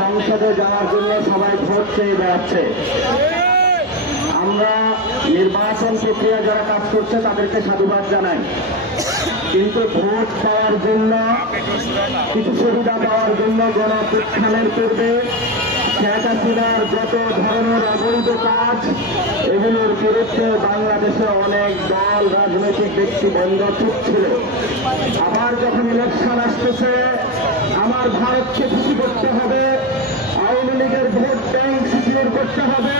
সংসদে যাওয়ার জন্য সবাই ভোট চেয়ে বেড়াচ্ছে। আমরা নির্বাচন প্রক্রিয়া যারা কাজ করছে, তাদেরকে সাধুবাদ জানাই। কিন্তু ভোট পাওয়ার জন্য, কিছু সুবিধা পাওয়ার জন্য গণপ্রত্থানের পূর্বে শেখ হাসিনার যত ধরনের অবৈধ কাজ, এগুলোর বিরুদ্ধে বাংলাদেশে অনেক দল, রাজনৈতিক ব্যক্তি বন্ধ ছিল। আবার যখন ইলেকশন আসতেছে আমার ভারতকে খুশি করতে হবে। আওয়ামী লীগের ভোট ব্যাংক সিকিউর করতে হবে।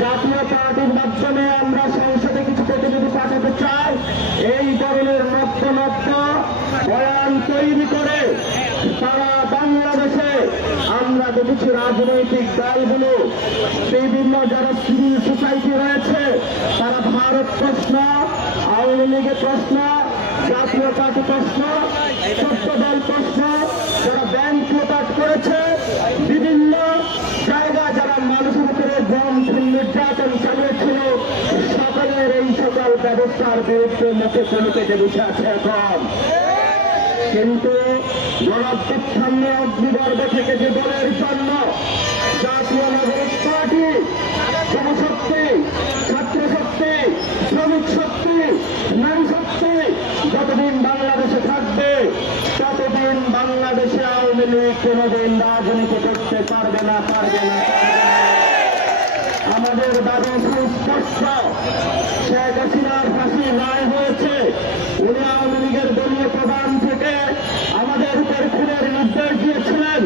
জাতীয় পার্টির মাধ্যমে আমরা সংসদে কিছু প্রতিনিধি পাঠাতে চাই। এই ধরনের মধ্য মধ্য বয়ান তৈরি করে সারা বাংলাদেশে আমরা দেখেছি রাজনৈতিক দলগুলো বিভিন্ন যারা সিভিল সোসাইটি রয়েছে, তারা ভারত প্রশ্ন, আওয়ামী লীগের প্রশ্ন, জাতীয় পার্টি প্রশ্ন সত্য দল প্রশ্ন যারা ব্যাংক লোটাট করেছে বিভিন্ন জায়গা যারা মানুষের উপরে বম নির্যাতন চালিয়েছিল সকলের এই সকল ব্যবস্থার বিরুদ্ধে মুখে চলতে বসে আছে এখন। কিন্তু গণপ্রচ্ছন্ন অগ্নিগর্ভ থেকে যে দলের জন্য জাতীয় নাগরিক পার্টি, জনশক্তি ছাত্র শক্তি শ্রমিক শক্তি, নারী শক্তি যতদিন বাংলাদেশে থাকবে, ততদিন বাংলাদেশে আওয়ামী লীগ কোনোদিন রাজনীতি করতে পারবে না পারবে না। আমাদের দাবি সুস্পষ্ট। শেখ হাসিনার ফাঁসি রায় হয়েছে। উনি আওয়ামী লীগের দলীয় প্রধান থেকে আমাদের উপর খুনের নির্দেশ দিয়েছিলেন।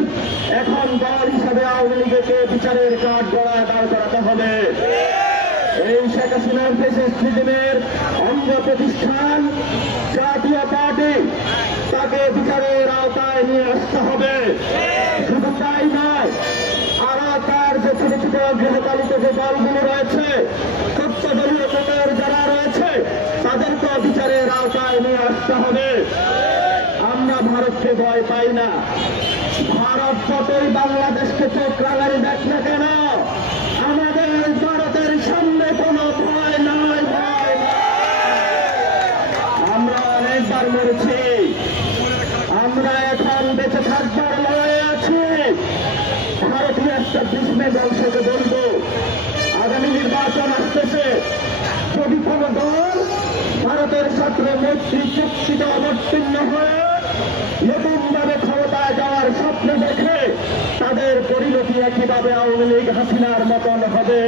এখন দল হিসাবে আওয়ামী লীগকে বিচারের কাঠ গড়ায় করাতে হবে। এই শেখ হাসিনার সৃজনের অঙ্গ প্রতিষ্ঠান জাতীয় পার্টি, তাকে বিচারের আওতায় নিয়ে আসতে হবে শুধু তাই নয় আরও তার যে ছোট ছোট তাদেরকে আসতে হবে। আমরা ভারতকে ভয় পাই না। ভারত যতই বাংলাদেশকে চোখ রাঙারি দেখ না কেন, আমাদের ভারতের সামনে কোনো একটা বিষ্ণে বংশকে বলব। আগামী নির্বাচন আসতেছে। যদি কোন দল ভারতের ছাত্র মৈত্রী চুক্তিতে অবতীর্ণ হয়ে নতুনভাবে ক্ষমতায় যাওয়ার স্বপ্ন দেখে তাদের পরিণতি একইভাবে আওয়ামী লীগ হাসিনার মতন হবে।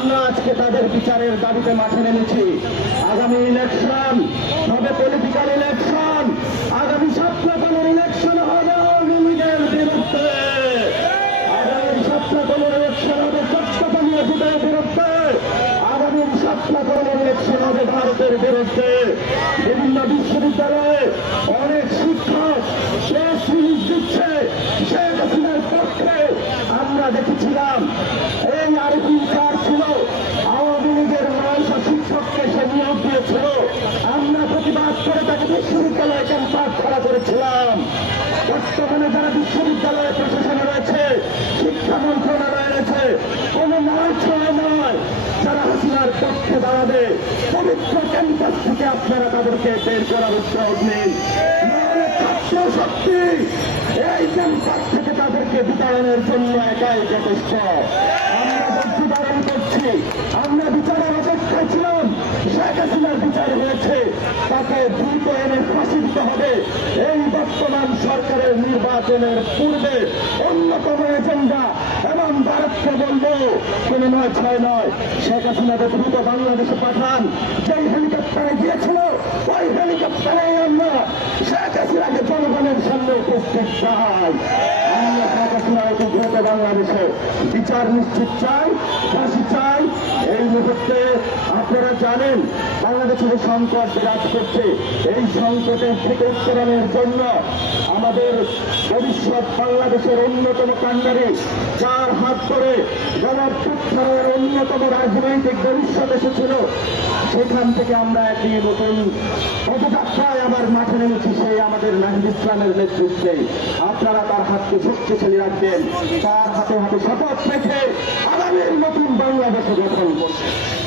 আমরা আজকে তাদের বিচারের দাবিতে মাঠে নেমেছি। আগামী ইলেকশন হবে পলিটিক্যাল ইলেকশন আগামী স্বপ্নকালের ইলেকশন হবে আওয়ামী লীগের বিরুদ্ধে। আগামী স্বপ্নকালের ইলেকশন হবে সত্যকালীয় ভোটের বিরুদ্ধে। আগামীর স্বপ্নকালের ইলেকশন হবে ভারতের বিরুদ্ধে। বিভিন্ন বিশ্ববিদ্যালয়ে অনেক শিক্ষক প্রেস রিলিজ দিচ্ছে। শেখ হাসিনার পক্ষে আমরা দেখেছিলাম তাকে বিশ্ববিদ্যালয়ে ক্যাম্পাস করা করেছিলাম। বর্তমানে যারা বিশ্ববিদ্যালয়ে প্রশাসনে রয়েছে, শিক্ষা মন্ত্রণালয়ে রয়েছে, কোন নয় ছয় নয়, যারা হাসিনার পক্ষে দাঁড়াবে, পবিত্র ক্যাম্পাস থেকে আপনারা তাদেরকে বের করার নিন নাহলে ছাত্র এই ক্যাম্পাস থেকে তাদেরকে বিতরণের জন্য একাই যথেষ্ট। আমরা করছি, আমরা হাসিনার বিচার হয়েছে, তাকে দ্রুত এনে ফাঁসি দিতে হবে। এই বর্তমান সরকারের নির্বাচনের পূর্বে অন্যতম এজেন্ডা, এবং ভারতকে বলব, কোন নয়, ছয় নয়, শেখ হাসিনাকে দ্রুত বাংলাদেশে পাঠান। যেই হেলিকপ্টারে গিয়েছিল, ওই হেলিকপ্টারে আমরা শেখ হাসিনাকে জনগণের সামনে উপস্থিত চাই। দ্রুত বাংলাদেশে। বিচার নিশ্চিত চাই, ফাঁসি চাই। এই মুহূর্তে আপনারা জানেন, বাংলাদেশের সংকট বিরাজ করছে, এই সংকটের থেকে উত্তরণের জন্য আমাদের ভবিষ্যৎ বাংলাদেশের অন্যতম কাণ্ডারি, যার হাত ধরে গণপুত্রের অন্যতম রাজনৈতিক ভবিষ্যৎ এসেছিল। সেখান থেকে আমরা একটি নতুন পদযাত্রায় আমার মাঠে নেমেছি, সেই আমাদের নাহিদ ইসলামের নেতৃত্বে। আপনারা তার হাতকে শক্তিশালী রাখবেন। তার হাতে হাতে শপথ রেখে আগামীর নতুন বাংলাদেশে গঠন করবেন